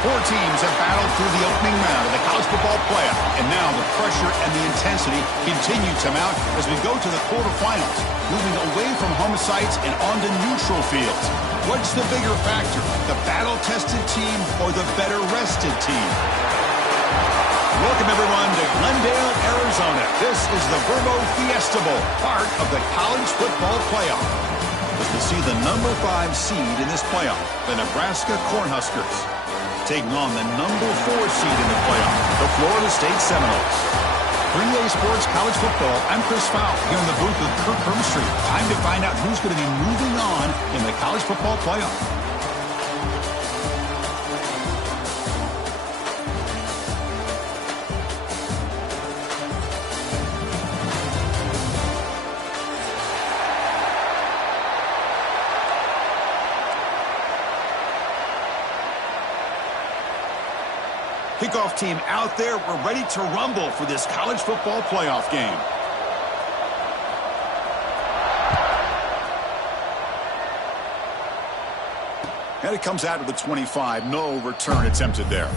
Four teams have battled through the opening round of the college football playoff, and now the pressure and the intensity continue to mount as we go to the quarterfinals, moving away from home sites and onto neutral fields. What's the bigger factor, the battle-tested team or the better-rested team? Welcome, everyone, to Glendale, Arizona. This is the Verbo Fiesta Bowl, part of the college football playoff. As we see the number 5 seed in this playoff, the Nebraska Cornhuskers, taking on the number 4 seed in the playoff, the Florida State Seminoles. 3A Sports College Football, I'm Chris Fowle, here in the booth with Kirk Hermstreet. Time to find out who's going to be moving on in the college football playoff. Kickoff team out there. We're ready to rumble for this college football playoff game. And it comes out to the 25. No return attempted there.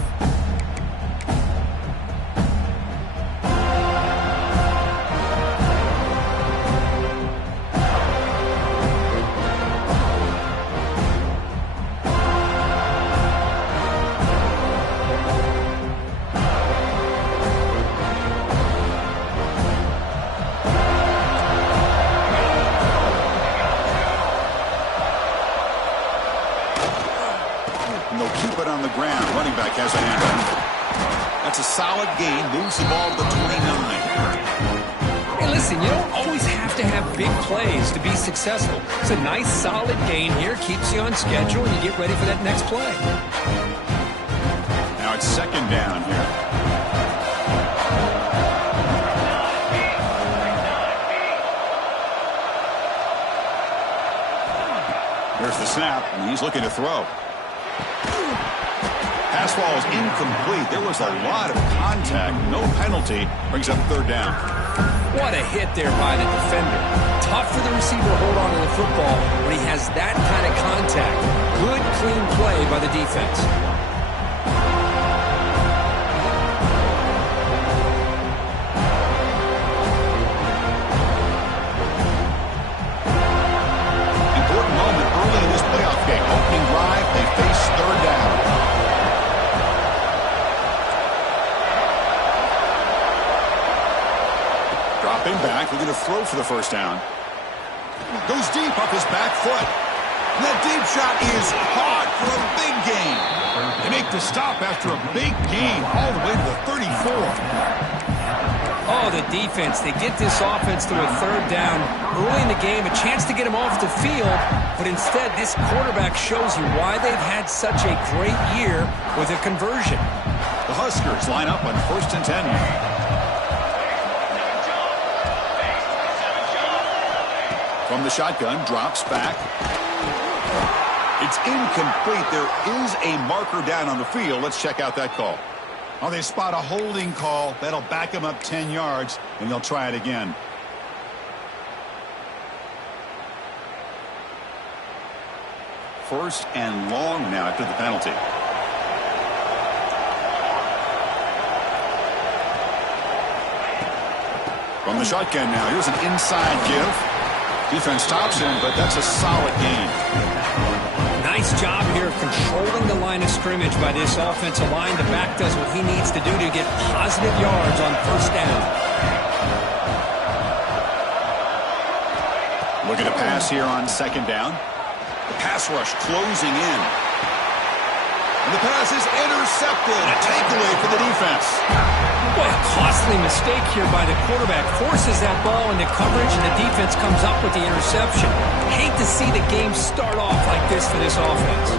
Has a handoff. That's a solid gain. Moves the ball to the 29. Hey, listen, you don't always have to have big plays to be successful. It's a nice, solid gain here. Keeps you on schedule, and you get ready for that next play. Now it's second down here. There's the snap, and he's looking to throw. Pass ball is incomplete. There was a lot of contact. No penalty. Brings up third down. What a hit there by the defender. Tough for the receiver to hold on to the football when he has that kind of contact. Good, clean play by the defense. Important moment early in this playoff game. Opening drive, they face third down. Dropping back, we're going to throw for the first down. Goes deep off his back foot. And that deep shot is caught for a big gain. They make the stop after a big gain all the way to the 34. Oh, the defense. They get this offense to a third down early in the game, a chance to get him off the field, but instead this quarterback shows you why they've had such a great year with a conversion. The Huskers line up on 1st and 10. From the shotgun, drops back. It's incomplete. There is a marker down on the field. Let's check out that call. Oh, they spot a holding call. That'll back them up 10 yards, and they'll try it again. First and long now after the penalty. From the shotgun now, here's an inside give. Defense stops him, but that's a solid gain. Nice job here of controlling the line of scrimmage by this offensive line. The back does what he needs to do to get positive yards on first down. Looking to pass here on second down. The pass rush closing in. And the pass is intercepted. A takeaway for the defense. What a costly mistake here by the quarterback. Forces that ball into coverage, and the defense comes up with the interception. Hate to see the game start off like this for this offense.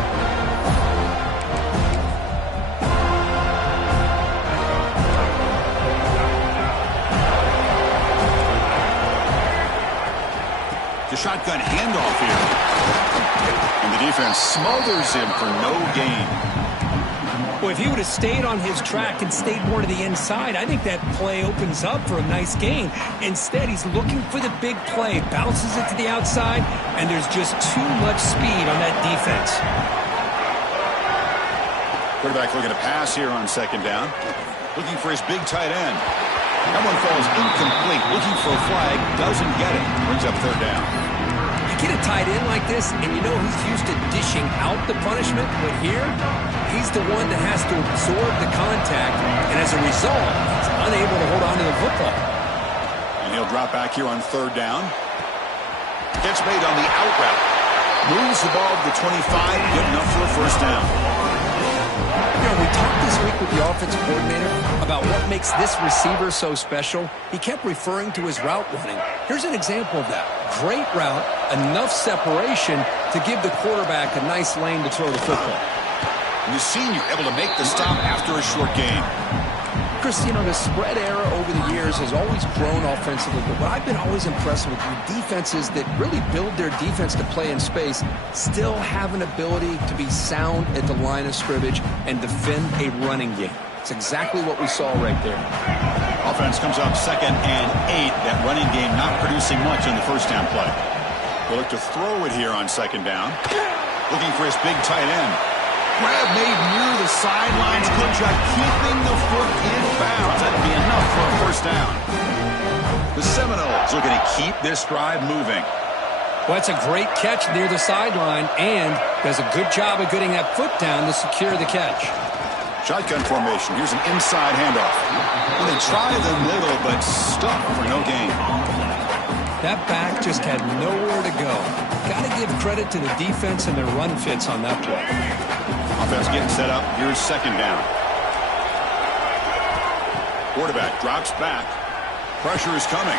The shotgun handoff here. And the defense smothers him for no gain. Well, if he would have stayed on his track and stayed more to the inside, I think that play opens up for a nice gain. Instead, he's looking for the big play, bounces it to the outside, and there's just too much speed on that defense. The Quarterback looking to pass here on second down. Looking for his big tight end. That one falls incomplete. Looking for a flag. Doesn't get it. Brings up third down. You get a tight end like this, and you know he's used to dishing out the punishment. But here, he's the one that has to absorb the contact. And as a result, he's unable to hold on to the football. And he'll drop back here on third down. Gets made on the out route. Moves the ball to the 25. Good enough for a first down. You know, we talked this week with the offensive coordinator about what makes this receiver so special. He kept referring to his route running. Here's an example of that. Great route, enough separation to give the quarterback a nice lane to throw the football. And the senior able to make the stop after a short gain. Chris, you know, the spread era over the years has always grown offensively, but what I've been always impressed with defenses that really build their defense to play in space still have an ability to be sound at the line of scrimmage and defend a running game. It's exactly what we saw right there. Offense comes up 2nd and 8. That running game not producing much on the first down play. They'll look to throw it here on 2nd down. Looking for his big tight end. Grab made near the sidelines. Good job keeping the foot in bounds. That'll be enough for a first down. The Seminoles looking to keep this drive moving. Well, it's a great catch near the sideline and does a good job of getting that foot down to secure the catch. Shotgun formation. Here's an inside handoff. And they try the middle, but stuck for no gain. That back just had nowhere to go. Got to give credit to the defense and their run fits on that play. Offense getting set up. Here's 2nd down. Quarterback drops back. Pressure is coming.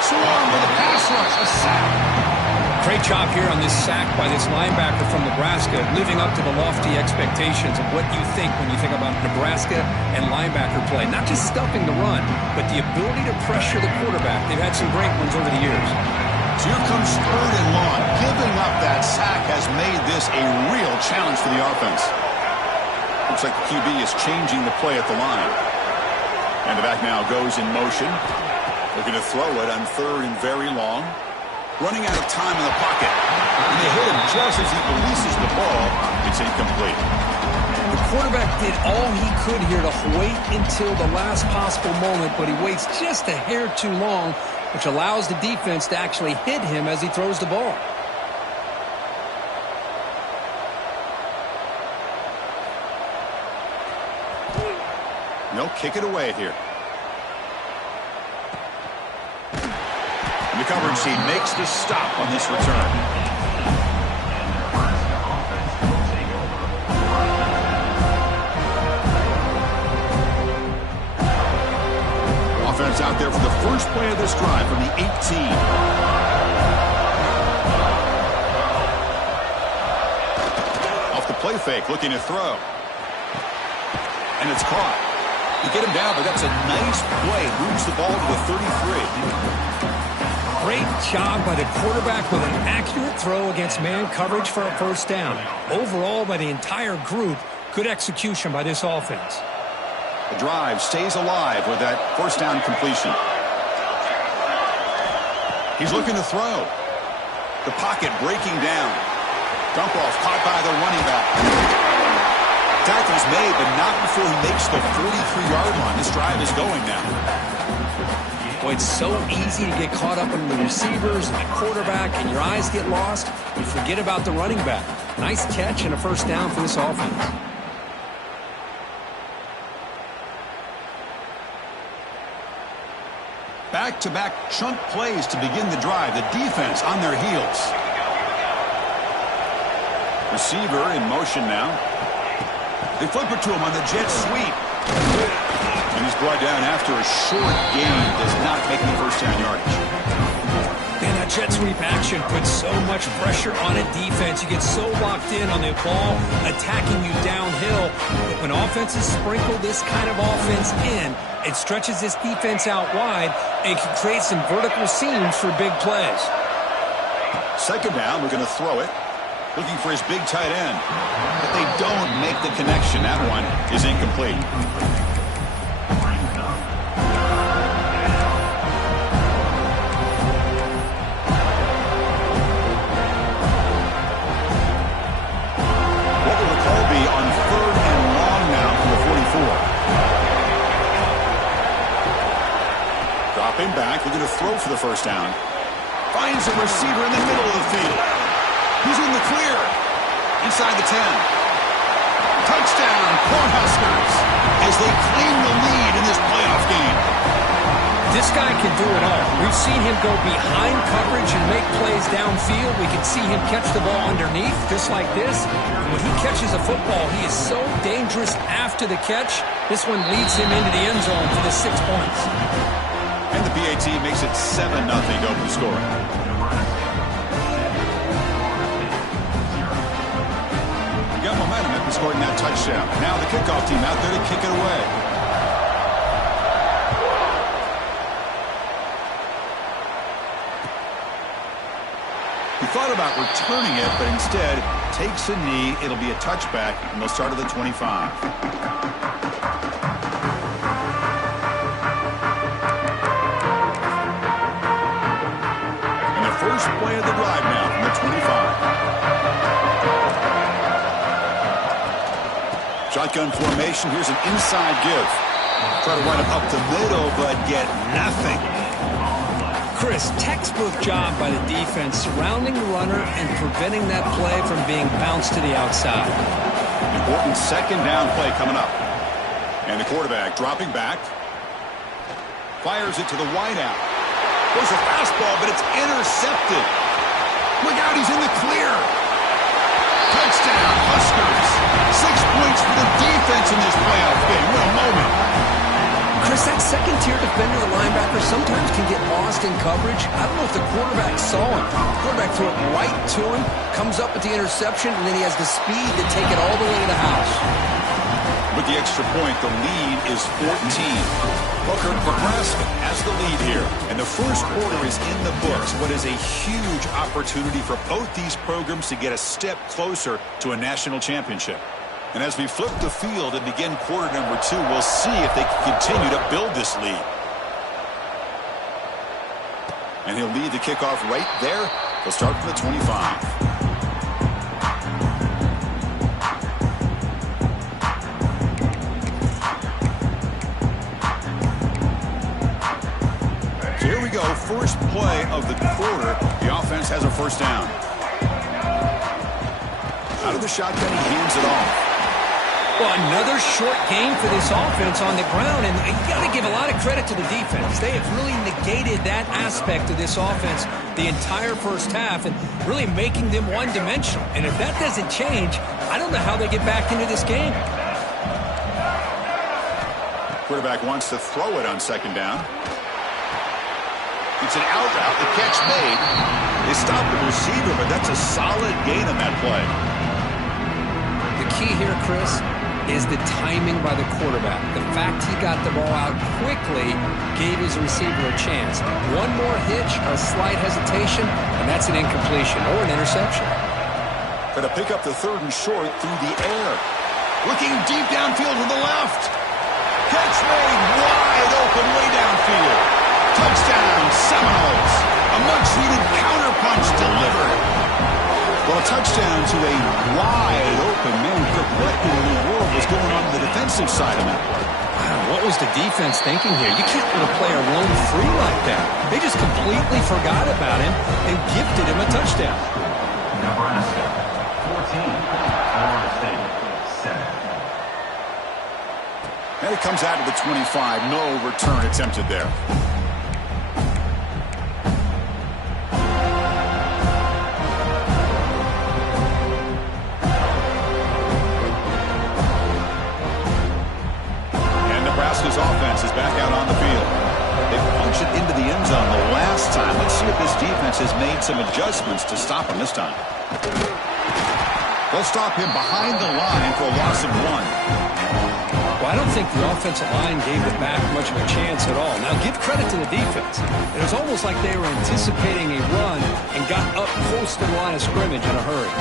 Swung with a pass rush. A sack. Great job here on this sack by this linebacker from Nebraska, living up to the lofty expectations of what you think when you think about Nebraska and linebacker play. Not just stuffing the run, but the ability to pressure the quarterback. They've had some great ones over the years. So here comes 3rd and long. Giving up that sack has made this a real challenge for the offense. Looks like the QB is changing the play at the line. And the back now goes in motion. Looking to throw it on 3rd and very long. Running out of time in the pocket. And they hit him just as he releases the ball. It's incomplete. The quarterback did all he could here to wait until the last possible moment, but he waits just a hair too long, which allows the defense to actually hit him as he throws the ball. No, kick it away here. And the coverage team makes the stop on this return. Offense out there for the first play of this drive from the 18. Off the play fake, looking to throw. And it's caught. You get him down, but that's a nice play. Moves the ball to the 33. Great job by the quarterback with an accurate throw against man coverage for a first down. Overall, by the entire group, good execution by this offense. The drive stays alive with that first down completion. He's looking to throw. The pocket breaking down. Dump off caught by the running back. Tackle's made, but not before he makes the 43-yard line. This drive is going now. Boy, it's so easy to get caught up in the receivers and the quarterback, and your eyes get lost. You forget about the running back. Nice catch and a first down for this offense. Back-to-back chunk plays to begin the drive. The defense on their heels. Receiver in motion now. They flip it to him on the jet sweep. And he's brought down after a short gain. Does not make the first down yardage. And that jet sweep action puts so much pressure on a defense. You get so locked in on the ball attacking you downhill. But when offenses sprinkle this kind of offense in, it stretches this defense out wide and can create some vertical seams for big plays. Second down, we're going to throw it. Looking for his big tight end. But they don't make the connection. That one is incomplete. What will the call be Looking to throw for the first down. Finds a receiver in the middle of the field. He's in the clear. Inside the 10. Touchdown, Cornhuskers, as they claim the lead in this playoff game. This guy can do it all. We've seen him go behind coverage and make plays downfield. We can see him catch the ball underneath, just like this. And when he catches a football, he is so dangerous after the catch. This one leads him into the end zone for the 6 points. And the PAT makes it 7-0 to open scoring. Got momentum after scoring that touchdown. Now the kickoff team out there to kick it away. He thought about returning it, but instead takes a knee. It'll be a touchback, and they'll start at the 25. And the first play of the drive now from the 25. Shotgun formation. Here's an inside give. Try to run it up the middle, but get nothing. Chris, textbook job by the defense surrounding the runner and preventing that play from being bounced to the outside. Important second down play coming up. And the quarterback dropping back. Fires it to the wideout. Goes a fastball, but it's intercepted. Look out, he's in the clear. Touchdown, Huskers. 6 points for the defense in this playoff game. What a moment. Chris, that second-tier defender, the linebacker, sometimes can get lost in coverage. I don't know if the quarterback saw him. The quarterback threw it right to him, comes up with the interception, and then he has the speed to take it all the way to the house. With the extra point, the lead is 14. Booker, Nebraska has the lead here. And the first quarter is in the books. What is a huge opportunity for both these programs to get a step closer to a national championship. And as we flip the field and begin quarter number 2, we'll see if they can continue to build this lead. And he'll lead the kickoff right there. They'll start from the 25. So here we go. First play of the quarter. The offense has a first down. Out of the shotgun, he hands it off. Well, another short game for this offense on the ground, and you got to give a lot of credit to the defense. They have really negated that aspect of this offense the entire first half and really making them one-dimensional. And if that doesn't change, I don't know how they get back into this game. Quarterback wants to throw it on second down. It's an out route. The catch made. They stopped the receiver, but that's a solid gain on that play. The key here, Chris, is the timing by the quarterback. The fact he got the ball out quickly gave his receiver a chance. One more hitch, a slight hesitation, and that's an incompletion or an interception. Going to pick up the third and short through the air. Looking deep downfield to the left. Catch made wide open way downfield. Touchdown, Seminoles. A much-needed counterpunch delivered. Well, a touchdown to a wide open man. What in the world was going on the defensive side of that play? Wow, what was the defense thinking here? You can't let a player roam free like that. They just completely forgot about him and gifted him a touchdown. Nebraska, 14. Florida State, 7. And it comes out of the 25. No return attempted there. Nebraska's offense is back out on the field. They punched it into the end zone the last time. Let's see if this defense has made some adjustments to stop him this time. They'll stop him behind the line for a loss of 1. Well, I don't think the offensive line gave the back much of a chance at all. Now, give credit to the defense. It was almost like they were anticipating a run and got up close to the line of scrimmage in a hurry.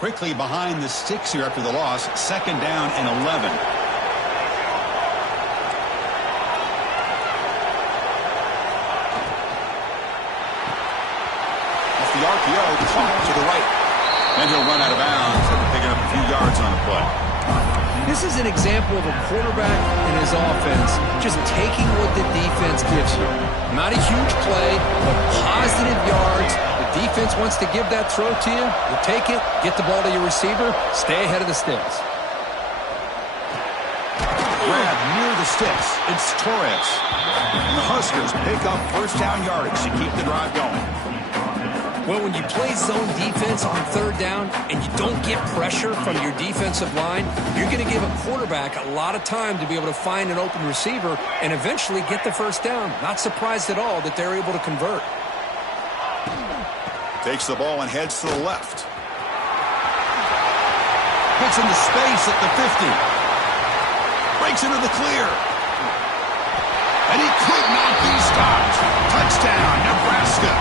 Quickly behind the sticks here after the loss. Second down and 11. Off the RPO, caught to the right. And he'll run out of bounds after picking up a few yards on the play. This is an example of a quarterback and his offense just taking what the defense gives you. Not a huge play, but positive yards. The defense wants to give that throw to you. You take it, get the ball to your receiver, stay ahead of the sticks. Grab near the sticks. It's Torres. And the Huskers pick up first down yardage to keep the drive going. Well, when you play zone defense on third down and you don't get pressure from your defensive line, you're going to give a quarterback a lot of time to be able to find an open receiver and eventually get the first down. Not surprised at all that they're able to convert. Takes the ball and heads to the left. Gets into space at the 50. Breaks into the clear. And he could not be stopped. Touchdown, Nebraska.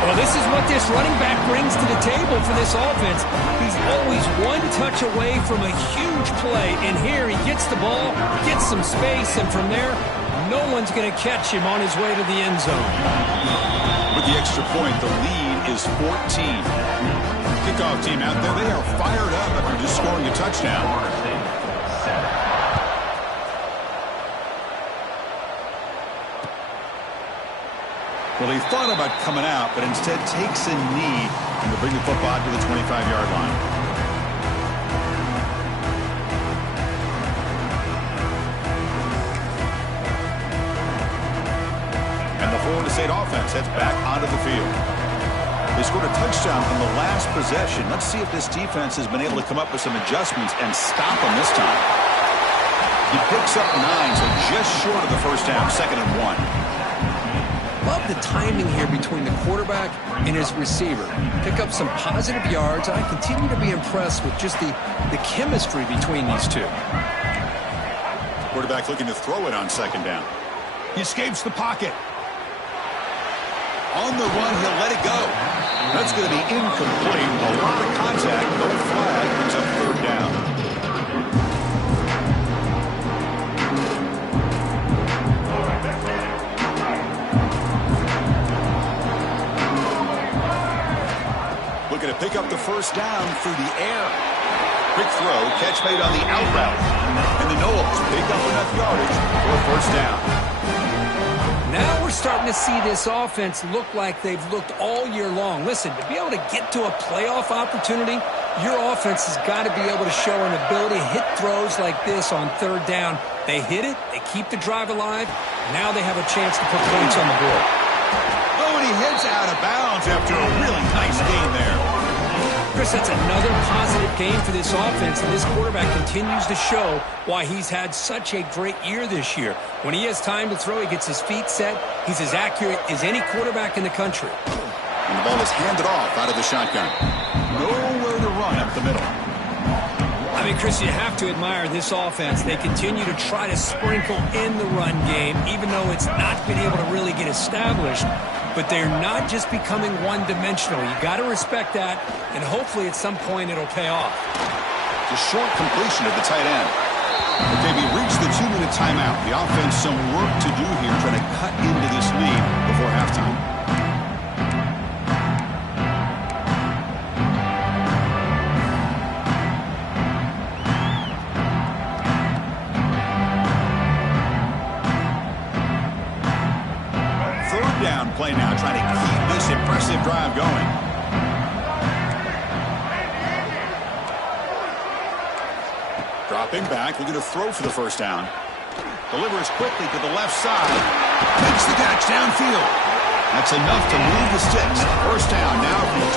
Well, this is what this running back brings to the table for this offense. He's always one touch away from a huge play. And here he gets the ball, gets some space, and from there, no one's going to catch him on his way to the end zone. With the extra point, the lead is 14. Kickoff team out there, they are fired up after just scoring a touchdown. Well, he thought about coming out, but instead takes a knee and will bring the football to the 25-yard line. And the Florida State offense heads back onto the field. They scored a touchdown on the last possession. Let's see if this defense has been able to come up with some adjustments and stop them this time. He picks up 9, so just short of the first down, 2nd and 1. Love the timing here between the quarterback and his receiver. Pick up some positive yards. I continue to be impressed with just the chemistry between these two. Quarterback looking to throw it on 2nd down. He escapes the pocket. On the run, he'll let it go. That's going to be incomplete. A lot of contact. No flag. Brings up 3rd down. Looking to pick up the first down through the air. Quick throw, catch made on the out route. And the Noles pick up enough yardage for a first down. Now we're starting to see this offense look like they've looked all year long. Listen, to be able to get to a playoff opportunity, your offense has got to be able to show an ability to hit throws like this on 3rd down. They hit it, they keep the drive alive. Now they have a chance to put points on the board. Oh, and he heads out of bounds after a really nice game there. Chris, that's another positive game for this offense, and this quarterback continues to show why he's had such a great year this year. When he has time to throw, he gets his feet set. He's as accurate as any quarterback in the country. And the ball is handed off out of the shotgun. Nowhere to run up the middle. I mean, Chris, you have to admire this offense. They continue to try to sprinkle in the run game, even though it's not been able to really get established. But they're not just becoming one-dimensional. You got to respect that, and hopefully at some point it'll pay off. The short completion of the tight end. Okay, we reached the 2-minute timeout. The offense some work to do here, trying to cut into this lead before halftime. Play now, trying to keep this impressive drive going. Dropping back, looking to throw for the first down. Delivers quickly to the left side. Makes the catch downfield. That's enough to move the sticks. First down now from the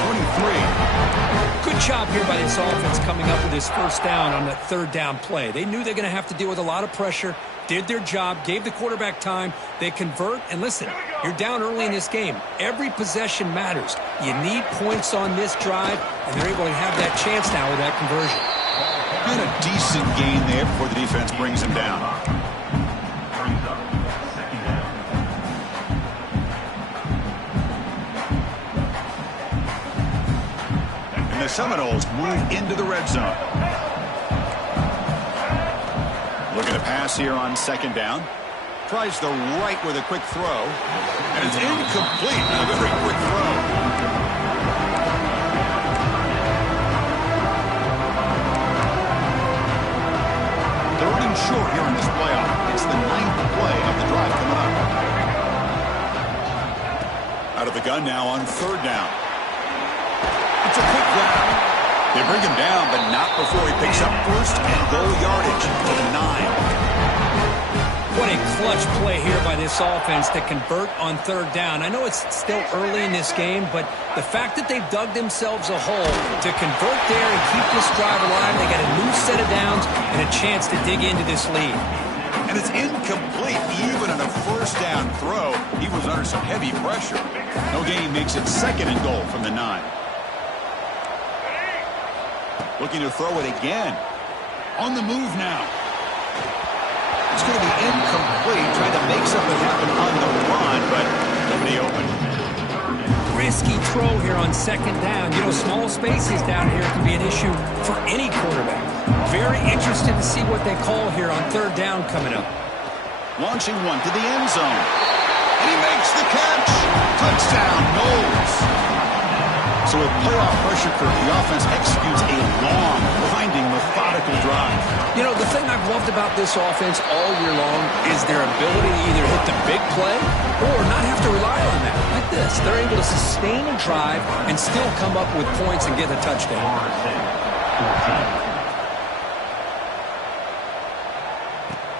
23. Good job here by this offense coming up with this first down on that 3rd down play. They knew they're going to have to deal with a lot of pressure, did their job, gave the quarterback time. They convert, and listen, you're down early in this game. Every possession matters. You need points on this drive, and they're able to have that chance now with that conversion. And a decent gain there before the defense brings him down. And the Seminoles move into the red zone. Looking to pass here on 2nd down. Tries the right with a quick throw. And it's incomplete. A very quick throw. nothing short here in this playoff. It's the 9th play of the drive coming up. Out of the gun now on 3rd down. It's a quick grab. They bring him down, but not before he picks up 1st and goal yardage to the 9. What a clutch play here by this offense to convert on 3rd down. I know it's still early in this game, but the fact that they've dug themselves a hole to convert there and keep this drive alive, they got a new set of downs and a chance to dig into this lead. And it's incomplete. Even on a 1st down throw, he was under some heavy pressure. No gain makes it 2nd and goal from the 9. Looking to throw it again. On the move now. It's going to be incomplete, trying to make something happen on the run, but nobody open. Risky throw here on 2nd down. You know, small spaces down here can be an issue for any quarterback. Very interested to see what they call here on 3rd down coming up. Launching one to the end zone. And he makes the catch. Touchdown, Knowles. So with playoff pressure, the offense executes a long, winding, methodical drive. You know, the thing I've loved about this offense all year long is their ability to either hit the big play or not have to rely on that. Like this, they're able to sustain a drive and still come up with points and get a touchdown.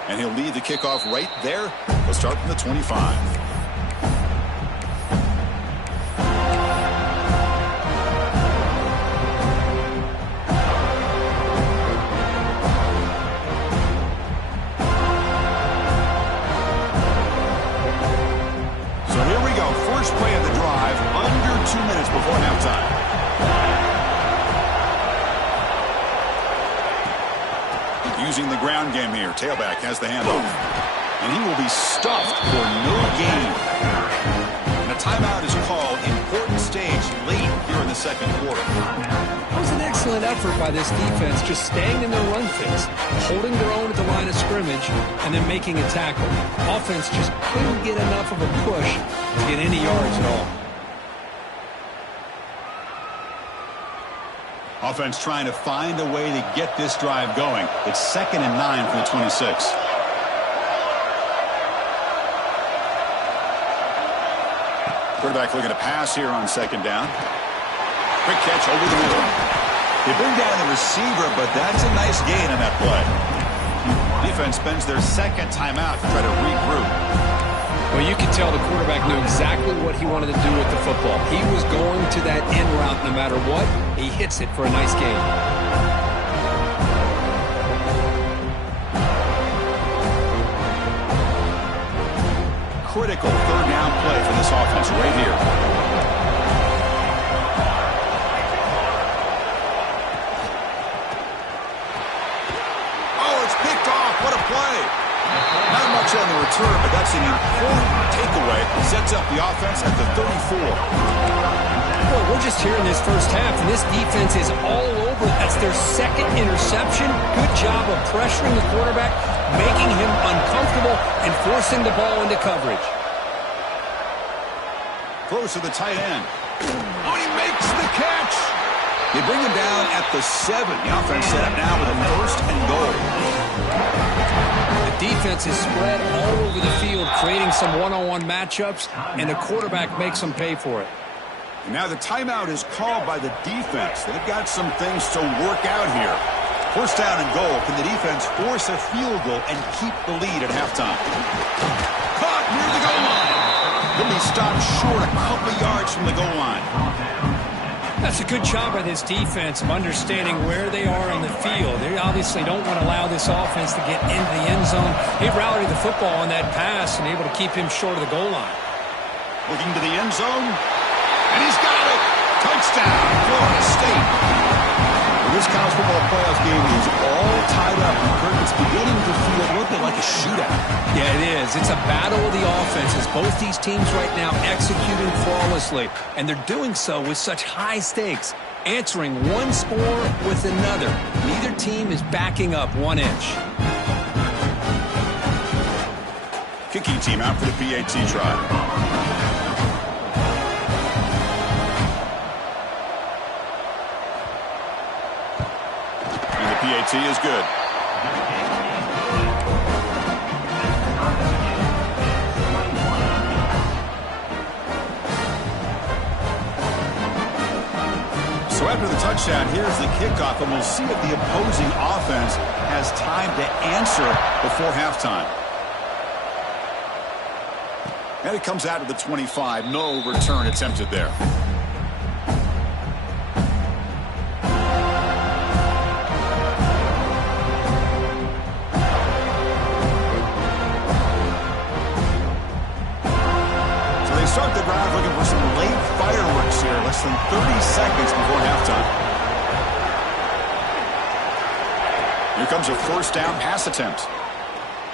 And he'll lead the kickoff right there. He'll start from the 25. Play of the drive under 2 minutes before halftime. Using the ground game here. Tailback has the handoff. And he will be stuffed for no gain. And a timeout is called. Important stage late here in the 2nd quarter. That was an excellent effort by this defense, just staying in their run fits, holding their own at the line of scrimmage, and then making a tackle. Offense just couldn't get enough of a push to get any yards at all. Offense trying to find a way to get this drive going. It's 2nd and 9 from the 26. Quarterback looking to pass here on 2nd down. Quick catch over the middle. They bring down the receiver, but that's a nice gain on that play. Defense spends their 2nd timeout to try to regroup. Well, you can tell the quarterback knew exactly what he wanted to do with the football. He was going to that end route no matter what. He hits it for a nice gain. Critical 3rd down play for this offense right here. Oh, it's picked off. What a play. Not much on the return, but that's an important takeaway. Sets up the offense at the 34. Boy, we're just here in this first half, and this defense is all over. That's their 2nd interception. Good job of pressuring the quarterback, making him uncomfortable, and forcing the ball into coverage. Throws to the tight end. Oh, he makes the catch. They bring him down at the 7. The offense set up now with a 1st and goal. The defense is spread all over the field, creating some one-on-one matchups, and the quarterback makes them pay for it. And now the timeout is called by the defense. They've got some things to work out here. 1st down and goal. Can the defense force a field goal and keep the lead at halftime? Caught near the goal line. He'll be stopped short a couple of yards from the goal line. That's a good job by this defense of understanding where they are on the field. They obviously don't want to allow this offense to get into the end zone. He rallied the football on that pass and able to keep him short of the goal line. Looking to the end zone. And he's got it. Touchdown, Florida State. Well, this college football playoff game is all tied up. It's beginning to feel a little bit like a shootout. Yeah, it is. It's a battle of the offenses. Both these teams right now executing flawlessly, and they're doing so with such high stakes, answering one score with another. Neither team is backing up 1 inch. Kicking team out for the PAT try. PAT is good. after the touchdown, here's the kickoff, and we'll see if the opposing offense has time to answer before halftime. And it comes out of the 25. No return attempted there. So they start the drive looking for some late fireworks here. Less than 30 seconds before halftime. Here comes a first down pass attempt.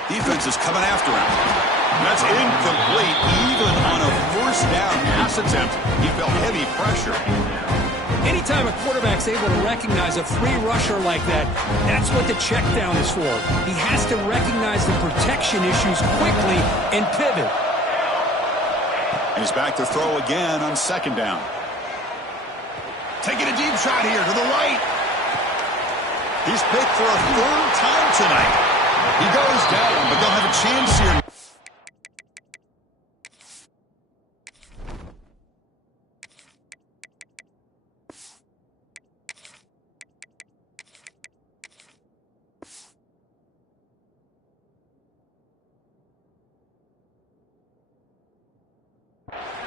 Defense is coming after him. That's incomplete. Even on a first down pass attempt, he felt heavy pressure. Anytime a quarterback's able to recognize a free rusher like that, that's what the check down is for. He has to recognize the protection issues quickly and pivot. And he's back to throw again on second down. Taking a deep shot here to the right. He's picked for a third time tonight. He goes down, but they'll have a chance here.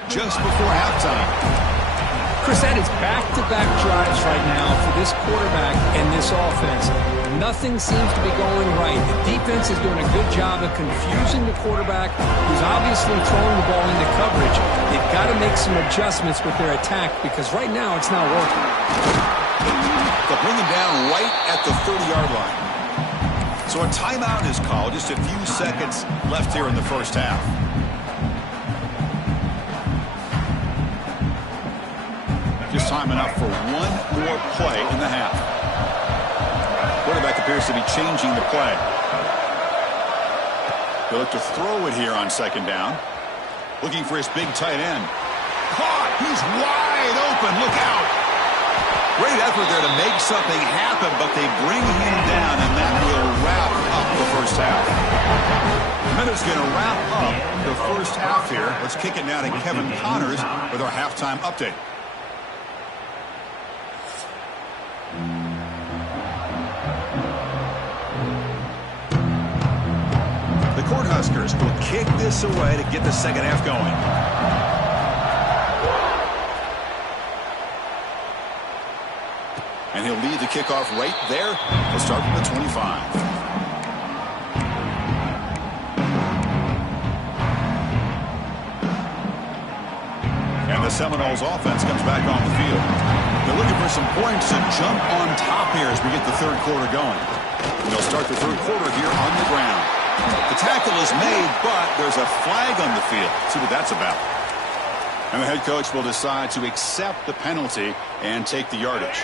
Just before halftime. Chris, that is back-to-back drives right now for this quarterback and this offense. Nothing seems to be going right. The defense is doing a good job of confusing the quarterback, who's obviously throwing the ball into coverage. They've got to make some adjustments with their attack because right now it's not working. They'll bring him down right at the 30-yard line. So a timeout is called. Just a few seconds left here in the first half. Just time enough for one more play in the half. Quarterback appears to be changing the play. They look to throw it here on second down. Looking for his big tight end. Caught! He's wide open. Look out! Great effort there to make something happen, but they bring him down, and that will wrap up the first half. Minute's going to wrap up the first half here. Let's kick it now to Kevin Connors with our halftime update. The Cornhuskers will kick this away to get the second half going. And he'll lead the kickoff right there. He'll start from the 25. And the Seminoles offense comes back on the field. They're looking for some points to jump on top here as we get the third quarter going. And they'll start the third quarter here on the ground. The tackle is made, but there's a flag on the field. See what that's about. And the head coach will decide to accept the penalty and take the yardage.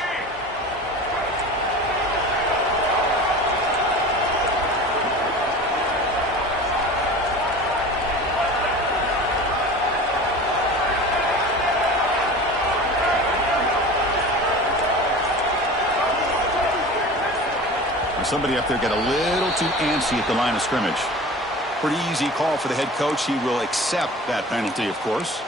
Somebody up there got a little too antsy at the line of scrimmage. Pretty easy call for the head coach. He will accept that penalty, of course.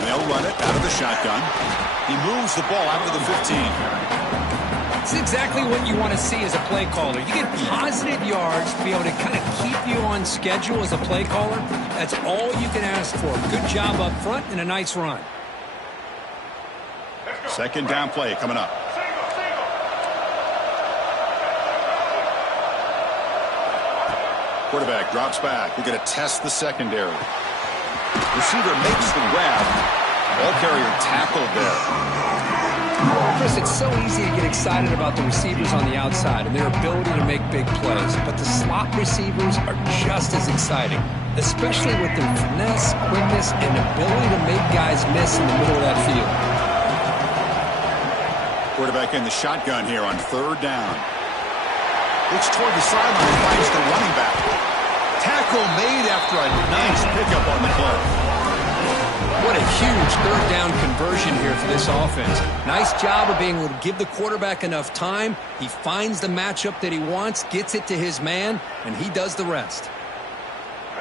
And they'll run it out of the shotgun. He moves the ball out to the 15. It's exactly what you want to see as a play caller. You get positive yards to be able to kind of keep you on schedule as a play caller. That's all you can ask for. Good job up front and a nice run. Second down play coming up. Quarterback drops back. We're going to test the secondary. Receiver makes the grab. Ball carrier tackled there. Chris, it's so easy to get excited about the receivers on the outside and their ability to make big plays, but the slot receivers are just as exciting, especially with their finesse, quickness, and ability to make guys miss in the middle of that field. Quarterback in the shotgun here on third down. Looks toward the sideline, finds the running back. Tackle made after a nice pickup on the play. What a huge third down conversion here for this offense. Nice job of being able to give the quarterback enough time. He finds the matchup that he wants, gets it to his man, and he does the rest.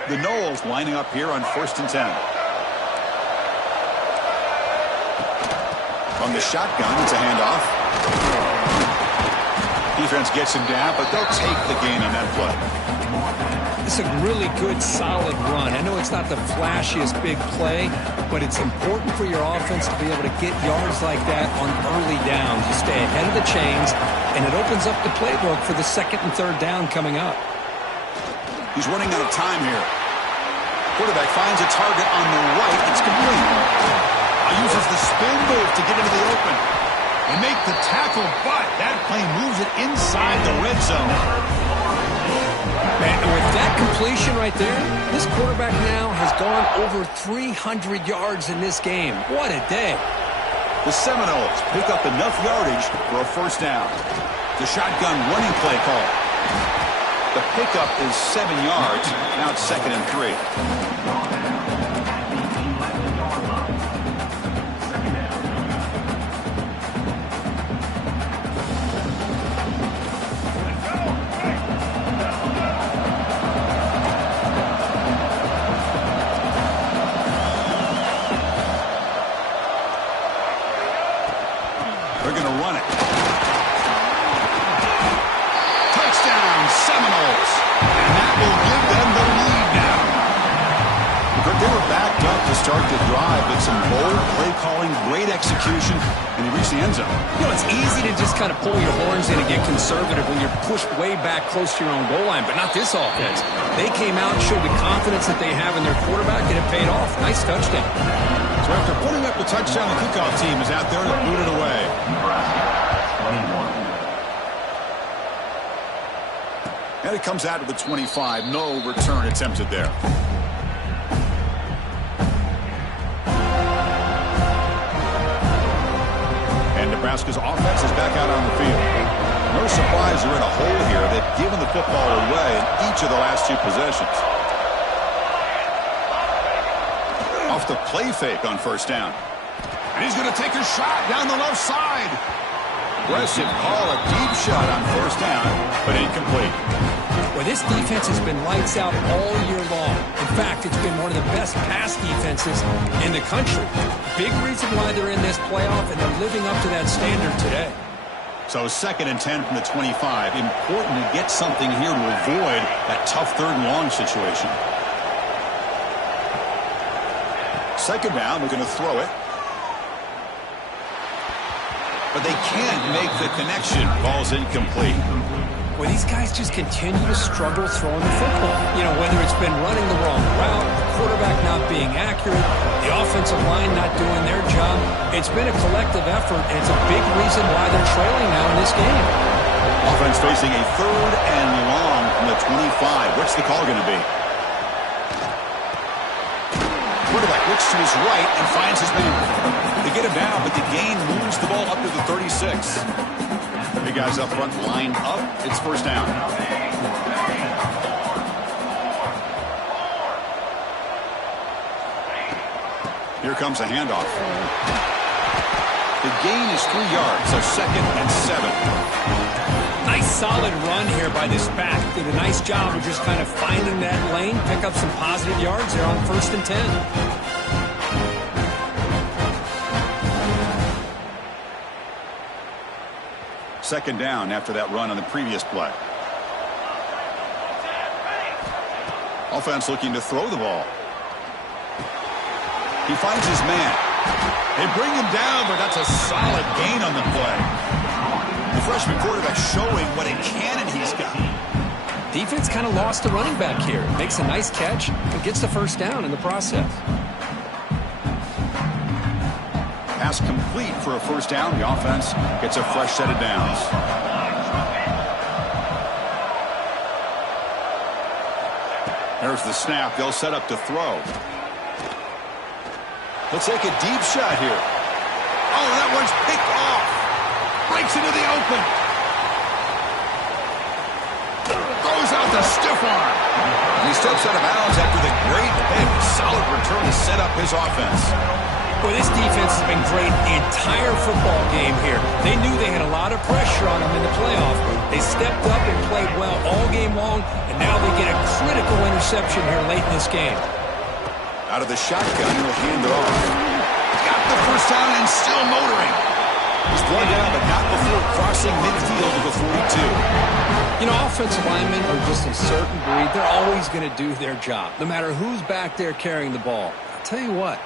The Noles lining up here on 1st and 10. From the shotgun, it's a handoff. Defense gets him down, but they'll take the gain on that play. It's a really good, solid run. I know it's not the flashiest big play, but it's important for your offense to be able to get yards like that on early downs. You stay ahead of the chains, and it opens up the playbook for the 2nd and 3rd down coming up. He's running out of time here. Quarterback finds a target on the right. It's complete. Uses the spin move to get into the open. They make the tackle, but that play moves it inside the red zone. And with that completion right there, this quarterback now has gone over 300 yards in this game. What a day. The Seminoles pick up enough yardage for a 1st down. The shotgun running play call. The pickup is 7 yards. Now it's 2nd and 3. They're going to run it. Touchdown, Seminoles. And that will give them the lead now. They were backed up to start the drive, but some bold play calling, great execution, and they reached the end zone. You know, it's easy to just kind of pull your horns in and get conservative when you're pushed way back close to your own goal line, but not this offense. They came out and showed the confidence that they have in their quarterback, and it paid off. Nice touchdown. So after putting up the touchdown, the kickoff team is out there to boot it away. And it comes out to the 25. No return attempted there. And Nebraska's offense is back out on the field. No surprise they're in a hole here. They've given the football away in each of the last 2 possessions. Off the play fake on 1st down. And he's going to take a shot down the left side. Aggressive call, a deep shot on 1st down, but incomplete. Well, this defense has been lights out all year long. In fact, it's been one of the best pass defenses in the country. Big reason why they're in this playoff, and they're living up to that standard today. So 2nd and 10 from the 25. Important to get something here to avoid that tough 3rd and long situation. 2nd down, they're going to throw it. But they can't make the connection. Ball's incomplete. Well, these guys just continue to struggle throwing the football. You know, whether it's been running the wrong route, the quarterback not being accurate, the offensive line not doing their job. It's been a collective effort, and it's a big reason why they're trailing now in this game. Offense facing a 3rd and long from the 25. What's the call going to be? Quarterback looks to his right and finds his man. They get him down, but the gain moves the ball up to the 36. Big guys up front lined up. It's 1st down. Here comes a handoff. The gain is 3 yards, so 2nd and 7. Nice solid run here by this back. Did a nice job of just kind of finding that lane, pick up some positive yards there on 1st and 10. Second down after that run on the previous play. Offense looking to throw the ball. He finds his man. They bring him down, but that's a solid gain on the play. The freshman quarterback showing what a cannon he's got. Defense kind of lost the running back here. Makes a nice catch and gets the 1st down in the process. Pass complete for a 1st down. The offense gets a fresh set of downs. There's the snap. They'll set up to throw. He'll take a deep shot here. Oh, that one's picked off. Breaks into the open. Throws out the stiff arm. And he steps out of bounds after the great pick. Solid return to set up his offense. Well, this defense has been great the entire football game here. They knew they had a lot of pressure on them in the playoff. They stepped up and played well all game long, and now they get a critical interception here late in this game. Out of the shotgun, he'll hand it off. Got the first down and still motoring. He's brought down, but not before crossing midfield to the 42. You know, offensive linemen are just a certain breed. They're always going to do their job, no matter who's back there carrying the ball. I'll tell you what,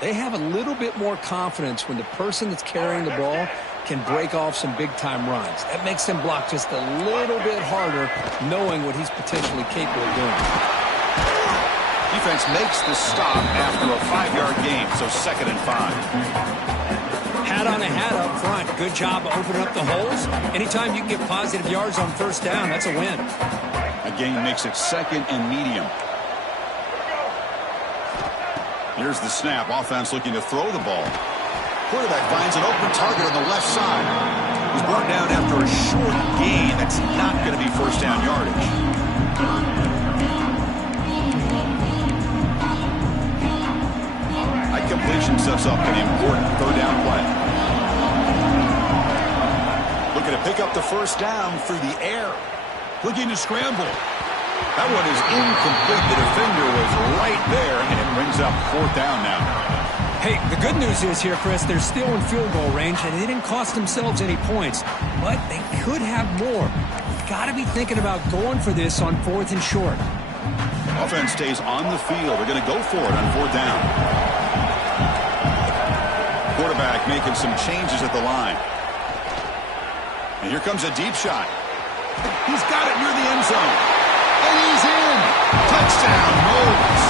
they have a little bit more confidence when the person that's carrying the ball can break off some big-time runs. That makes them block just a little bit harder, knowing what he's potentially capable of doing. Defense makes the stop after a 5-yard gain, so 2nd and 5. Hat on a hat up front. Good job of opening up the holes. Anytime you can get positive yards on first down, that's a win. A gain makes it 2nd and medium. Here's the snap. Offense looking to throw the ball. Quarterback finds an open target on the left side. He's brought down after a short gain. That's not going to be first down yardage. High completion sets up an important 3rd down play. Looking to pick up the first down through the air. Looking to scramble. That one is incomplete. The defender was right there, and it brings up 4th down now. Hey, the good news is here, Chris, they're still in field goal range, and they didn't cost themselves any points, but they could have more. You've got to be thinking about going for this on 4th and short. Offense stays on the field. They're going to go for it on 4th down. Quarterback making some changes at the line. And here comes a deep shot. He's got it near the end zone. And he's in. Touchdown, Moles.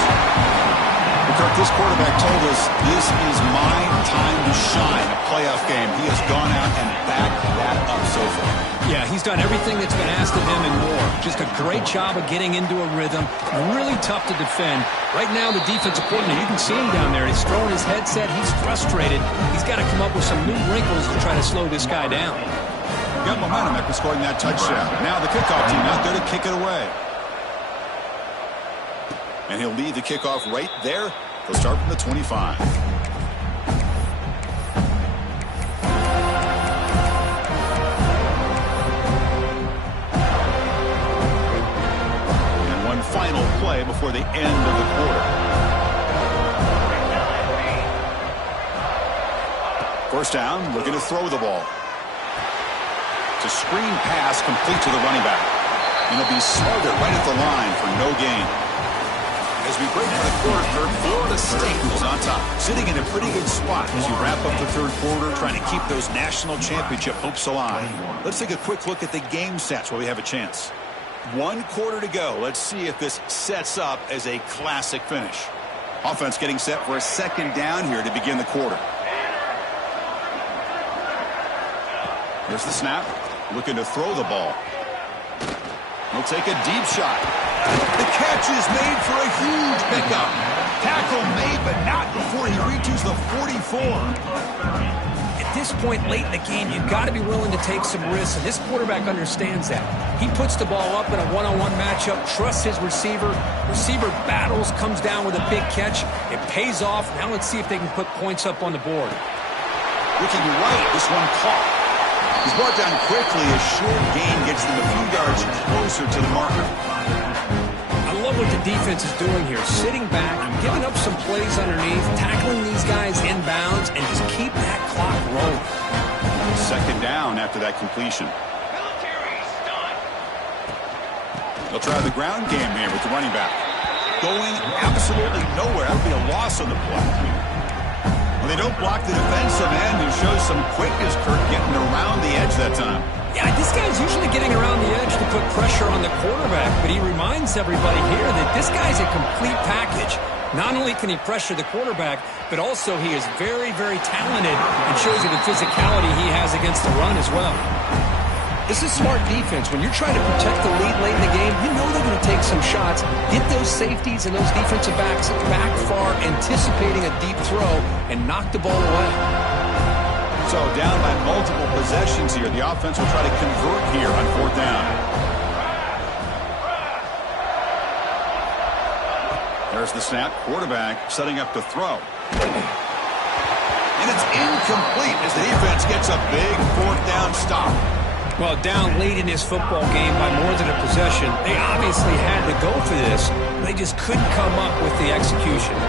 Kirk, this quarterback told us this is my time to shine. A playoff game. He has gone out and backed that up so far. Yeah, he's done everything that's been asked of him and more. Just a great job of getting into a rhythm. Really tough to defend. Right now, the defensive coordinator, you can see him down there. He's throwing his headset. He's frustrated. He's got to come up with some new wrinkles to try to slow this guy down. Got momentum after scoring that touchdown. Now the kickoff team out there to kick it away. And he'll lead the kickoff right there. They'll start from the 25. And one final play before the end of the quarter. First down, looking to throw the ball. It's a screen pass complete to the running back. And it'll be smothered right at the line for no gain. As we break for the quarter, third, Florida State is on top, sitting in a pretty good spot as you wrap up the third quarter, trying to keep those national championship hopes alive. Let's take a quick look at the game stats while we have a chance. 1 quarter to go. Let's see if this sets up as a classic finish. Offense getting set for a 2nd down here to begin the quarter. Here's the snap. Looking to throw the ball. He'll take a deep shot. The catch is made for a huge pickup. Tackle made, but not before he reaches the 44. At this point late in the game, you've got to be willing to take some risks, and this quarterback understands that. He puts the ball up in a one-on-one matchup, trusts his receiver. Receiver battles, comes down with a big catch. It pays off. Now let's see if they can put points up on the board. Looking right, this one caught. He's brought down quickly. A short gain gets them a few yards closer to the marker. I love what the defense is doing here. Sitting back, giving up some plays underneath, tackling these guys inbounds, and just keep that clock rolling. 2nd down after that completion. They'll try the ground game here with the running back. Going absolutely nowhere. That would be a loss on the play. They don't block the defensive end, who shows some quickness, Kirk, getting around the edge that time. Yeah, this guy's usually getting around the edge to put pressure on the quarterback, but he reminds everybody here that this guy's a complete package. Not only can he pressure the quarterback, but also he is very, very talented and shows you the physicality he has against the run as well. This is smart defense. When you're trying to protect the lead late in the game, you know they're going to take some shots, get those safeties and those defensive backs back far, anticipating a deep throw, and knock the ball away. So down by multiple possessions here. The offense will try to convert here on 4th down. There's the snap. Quarterback setting up to throw. And it's incomplete as the defense gets a big fourth down stop. Well, down late in this football game by more than a possession, they obviously had to go for this. They just couldn't come up with the execution.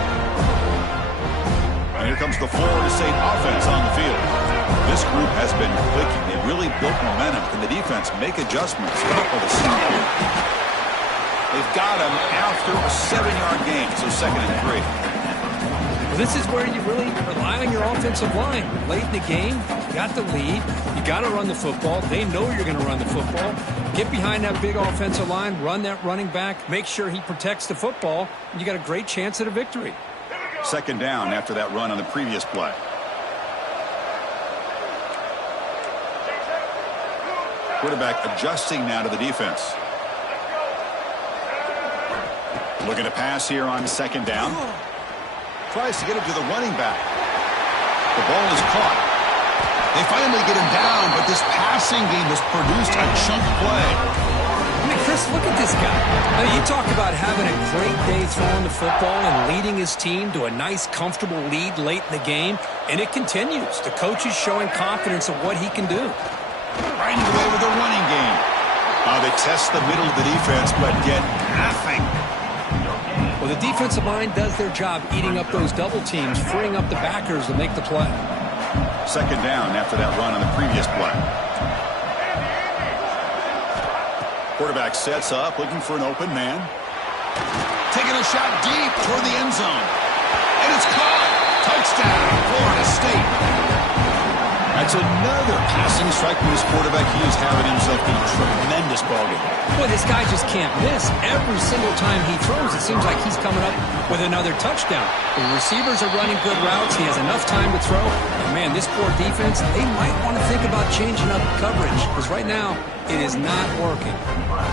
And here comes the Florida State offense on the field. This group has been clicking. They really built momentum. Can the defense make adjustments? Come up with a stop here. They've got him after a 7-yard gain, so 2nd and 3. Well, this is where you really rely on your offensive line. Late in the game, you got the lead. You got to run the football. They know you're going to run the football. Get behind that big offensive line, run that running back, make sure he protects the football, and you got a great chance at a victory. 2nd down after that run on the previous play. Quarterback adjusting now to the defense. Looking to pass here on 2nd down. Tries to get it to the running back. The ball is caught. They finally get him down, but this passing game has produced a chunk play. I mean, Chris, look at this guy. I mean, you talk about having a great day throwing the football and leading his team to a nice, comfortable lead late in the game, and it continues. The coach is showing confidence of what he can do. Riding away with a running game. They test the middle of the defense, but get nothing. Well, the defensive line does their job eating up those double teams, freeing up the backers to make the play. 2nd down after that run on the previous play. Quarterback sets up, looking for an open man. Taking a shot deep toward the end zone. And it's caught. Touchdown, Florida State. That's another passing strike from this quarterback. He is having himself a tremendous ballgame. Boy, this guy just can't miss. Every single time he throws, it seems like he's coming up with another touchdown. The receivers are running good routes. He has enough time to throw. But man, this poor defense, they might want to think about changing up coverage because right now it is not working.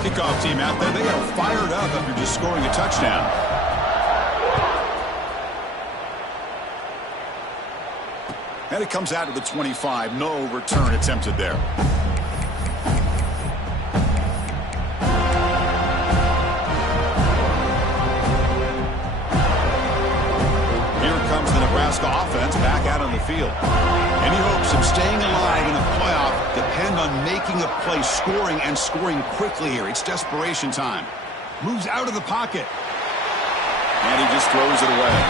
Kickoff team out there, they are fired up after just scoring a touchdown. And it comes out of the 25. No return attempted there. Here comes the Nebraska offense back out on the field. Any hopes of staying alive in a playoff depend on making a play, scoring, and scoring quickly here. It's desperation time. Moves out of the pocket. And he just throws it away.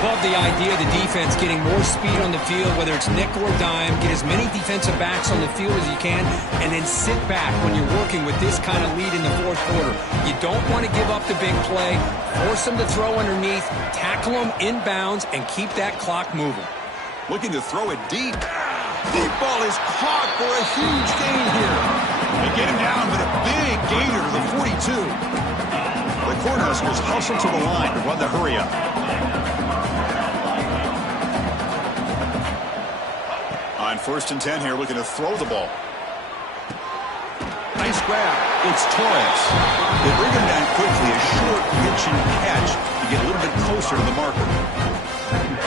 Love the idea of the defense getting more speed on the field, whether it's nickel or dime, get as many defensive backs on the field as you can, and then sit back when you're working with this kind of lead in the 4th quarter. You don't want to give up the big play, force them to throw underneath, tackle them inbounds, and keep that clock moving. Looking to throw it deep. Deep ball is caught for a huge gain here. They get him down, but a big gainer to the 42. The Cornhuskers hustle to the line to run the hurry up. On 1st and 10 here, looking to throw the ball. Nice grab. It's Torres. They bring him down quickly. A short pitch and catch to get a little bit closer to the marker.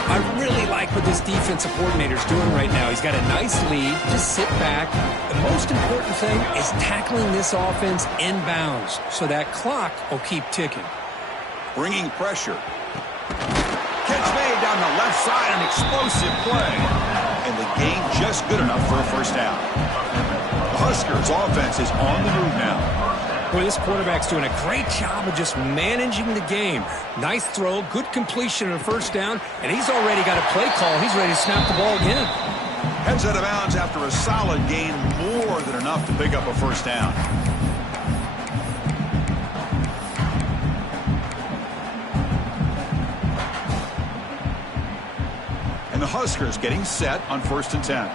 I really like what this defensive coordinator is doing right now. He's got a nice lead. Just sit back. The most important thing is tackling this offense inbounds so that clock will keep ticking. Bringing pressure. Catch made down the left side. An explosive play. And the gain just good enough for a 1st down. The Huskers offense is on the move now. Boy, this quarterback's doing a great job of just managing the game. Nice throw, good completion on a 1st down, and he's already got a play call. He's ready to snap the ball again. Heads out of bounds after a solid gain, more than enough to pick up a 1st down. And the Huskers getting set on 1st and 10.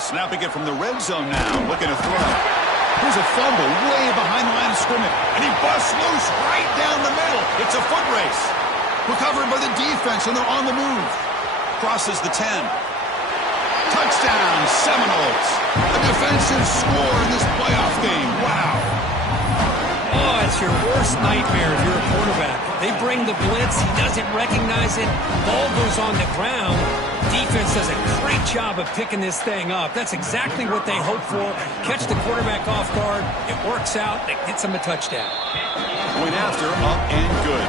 Snapping it from the red zone now, looking to throw. Here's a fumble way behind the line of scrimmage, and he busts loose right down the middle. It's a foot race. Recovered by the defense, and they're on the move. Crosses the 10. Touchdown, Seminoles. A defensive score in this playoff game. Wow. Oh, it's your worst nightmare if you're a quarterback. They bring the blitz. He doesn't recognize it. Ball goes on the ground. defense does a great job of picking this thing up. That's exactly what they hope for. Catch the quarterback off guard. It works out. It gets them a touchdown. Point after, up and good.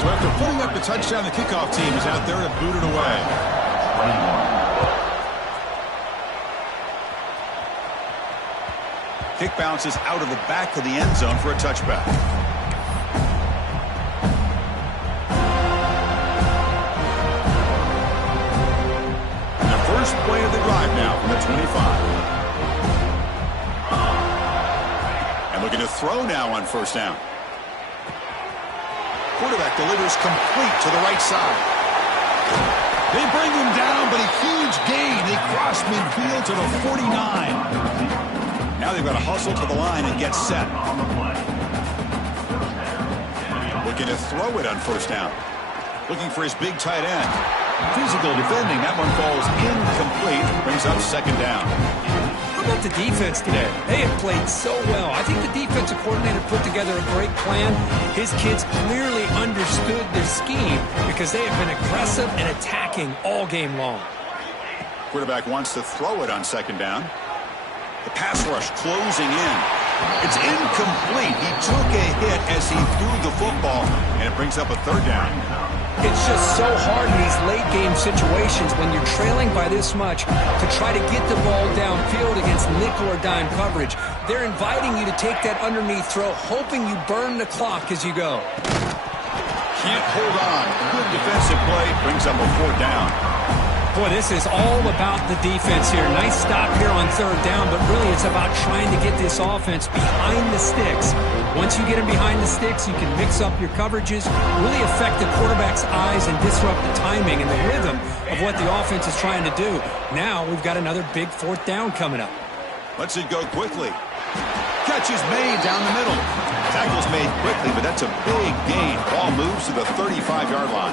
So after pulling up the touchdown, the kickoff team is out there to boot it away. Kick bounces out of the back of the end zone for a touchback. And the first play of the drive now from the 25. And looking to throw now on first down. Quarterback delivers complete to the right side. They bring him down, but a huge gain. They cross midfield to the 49. Now they've got to hustle to the line and get set. Looking to throw it on first down. Looking for his big tight end. Physical defending. That one falls incomplete. Brings up second down. How about the defense today? They have played so well. I think the defensive coordinator put together a great plan. His kids clearly understood their scheme because they have been aggressive and attacking all game long. Quarterback wants to throw it on second down. The pass rush closing in. It's incomplete. He took a hit as he threw the football, and it brings up a third down. It's just so hard in these late-game situations when you're trailing by this much to try to get the ball downfield against nickel or dime coverage. They're inviting you to take that underneath throw, hoping you burn the clock as you go. Can't hold on. Good defensive play. Brings up a fourth down. Boy, this is all about the defense here. Nice stop here on third down, but really it's about trying to get this offense behind the sticks. Once you get them behind the sticks, you can mix up your coverages, really affect the quarterback's eyes and disrupt the timing and the rhythm of what the offense is trying to do. Now we've got another big fourth down coming up. Lets it go quickly. Catch is made down the middle. Tackle's made quickly, but that's a big gain. Ball moves to the 35-yard line.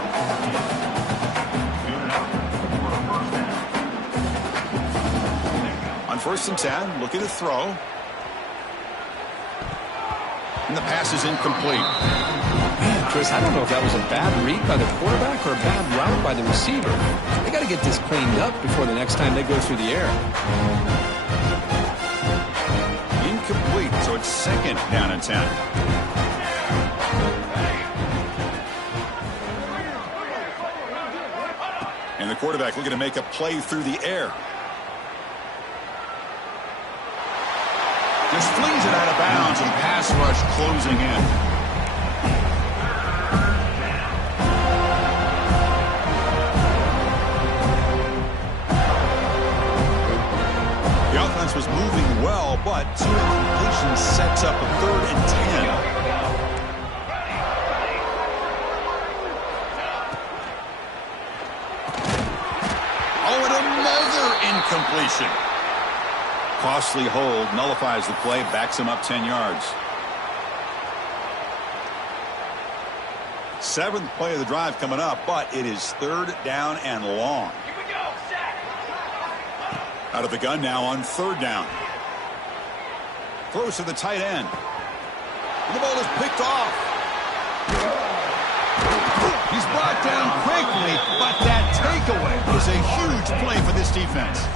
On first and 10, looking to throw. And the pass is incomplete. Man, Chris, I don't know if that was a bad read by the quarterback or a bad route by the receiver. They got to get this cleaned up before the next time they go through the air. Incomplete, so it's second down and 10. And the quarterback looking to make a play through the air. Just flings it out of bounds, and pass rush closing in. The offense was moving well, but two incompletions sets up a 3rd and 10. Oh, and another incompletion. Costly hold, nullifies the play, backs him up 10 yards. 7th play of the drive coming up, but it is 3rd down and long. Here we go, sack. Out of the gun now on 3rd down. Throws to the tight end. And the ball is picked off. He's brought down quickly, but that takeaway is a huge play for this defense.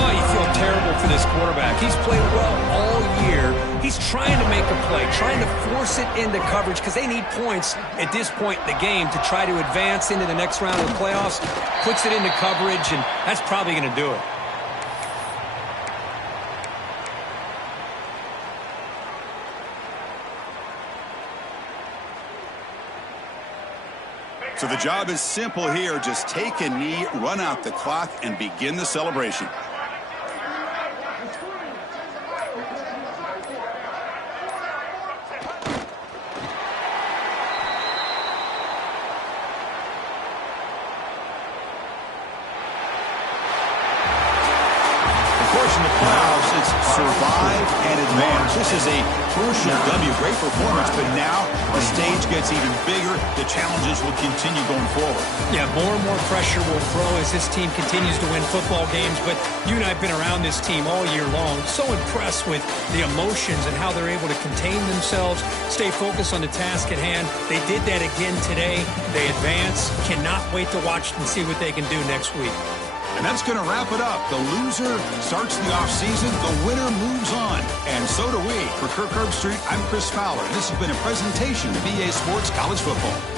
Oh, you feel terrible for this quarterback. He's played well all year. He's trying to make a play, trying to force it into coverage because they need points at this point in the game to try to advance into the next round of the playoffs. Puts it into coverage, and that's probably going to do it. So the job is simple here. Just take a knee, run out the clock, and begin the celebration. in the playoffs, it's survive and advance. This is a crucial W. Great performance, but now the stage gets even bigger. The challenges will continue going forward. Yeah, more and more pressure will grow as this team continues to win football games, but you and I have been around this team all year long. So impressed with the emotions and how they're able to contain themselves, stay focused on the task at hand. They did that again today. They advance. Cannot wait to watch and see what they can do next week. And that's going to wrap it up. The loser starts the offseason. The winner moves on. And so do we. For Kirk Herbstreit, I'm Chris Fowler. This has been a presentation of EA Sports College Football.